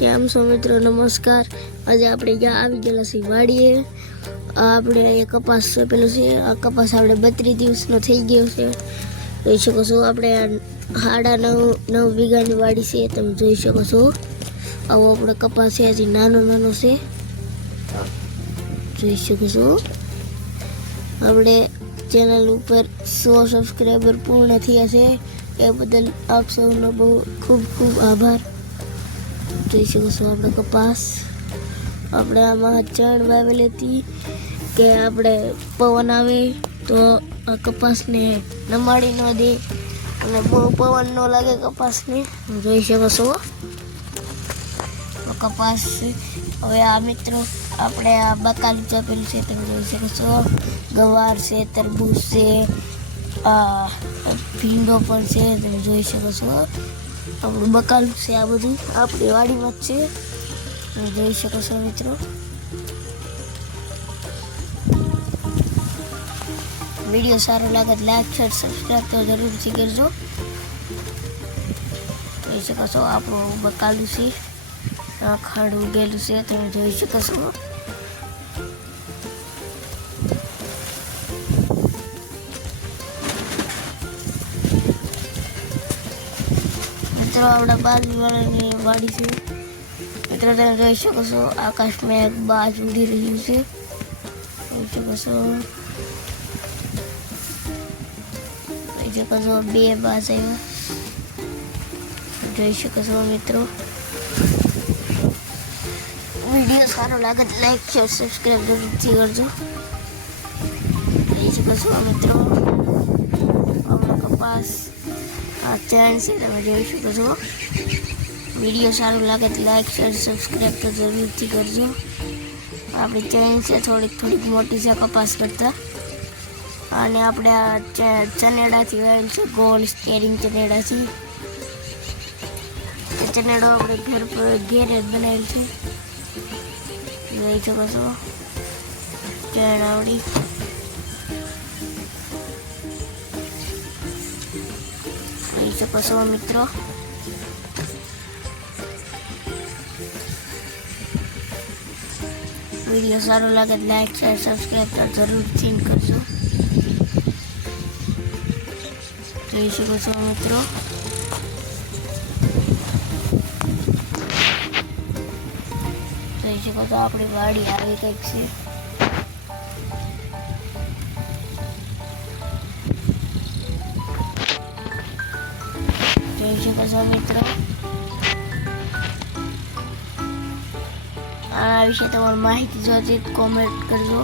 કેમ છો મિત્રો? નમસ્કાર. આજે આપણે જ્યાં આવી ગયેલા છીએ વાડીએ. આપણે એ કપાસ પેલો છે, આ કપાસ આપણે 32 દિવસનો થઈ ગયો છે. જોઈ શકો છો. આપણે 9.5 વીઘાની વાડી છે, તમે જોઈ શકો છો. આવો આપણો કપાસ છે, હજી નાનો છે, જોઈ શકો છો. આપણે ચેનલ ઉપર 100 સબસ્ક્રાઈબર પૂર્ણ થયા છે, એ બદલ આપ સૌનો બહુ ખૂબ ખૂબ આભાર. જોઈ શકો છો આપણે કપાસ. આપણે આમાં ચણ વાવેલી હતી કે આપણે પવન આવે તો આ કપાસને નમાડી ન દે અને બહુ પવન ન લાગે કપાસને. જોઈ શકો છો કપાસ. હવે આ મિત્રો આપણે આ બકાલું ચાપેલું છે, તમે જોઈ શકો છો. ગવાર છે, તરબૂચ છે, આ ભીંડો પણ છે, તમે જોઈ શકો છો. આપણું બકાલું છે, આ બધું આપણી વાડીમાં જ છે, તમે જોઈ શકો છો મિત્રો. વિડીયો સારો લાગે તો લાઈક શેર સબસ્ક્રાઈબ તો જરૂરથી કરજો. જોઈ શકો છો આપણું બકાલું છે, ખાડ ઉગેલું છે, તમે જોઈ શકો છો. મિત્રો આપણા બાજુવાળાની વાડી છે. મિત્રો તમે જોઈ શકો છો આકાશમાં એક બાજ ઉડી રહ્યું છે, જોઈ શકો છો. જોઈ શકો છો 2 બાજ આવ્યા, જોઈ શકો છો મિત્રો. વિડીયો સારો લાગે તો લાઈક શેર સબસ્ક્રાઈબ જરૂરથી કરજો. જોઈ શકો છો મિત્રો આપણો કપાસ આ ચેન છે, તમે જોઈ શકો છો. વિડીયો સારું લાગે તો લાઈક શેર સબસ્ક્રાઈબ તો જરૂરથી કરજો. આપણી ચેન છે થોડીક મોટી છે કપાસ કરતાં, અને આપણે આ ચનેડાથી વાવેલ છે, ગોળ સ્ટેરિંગ ચનેડાથી. ચનેડો આપણે ઘેર જ બનાવેલ છે, જોઈ શકો છો. ચેન આવડી જોઈ શકો છો મિત્રો. વિડીયો સારો લાગે તો લાઈક શેર સબસ્ક્રાઈબ તો જરૂરથી કરજો. જોઈ શકો છો મિત્રો. જોઈ શકો છો આપણી વાડી આવી કંઈક છે. જોઈ શકો છો મિત્રો. આના વિશે તમારી માહિતી જોઈતી કોમેન્ટ કરજો.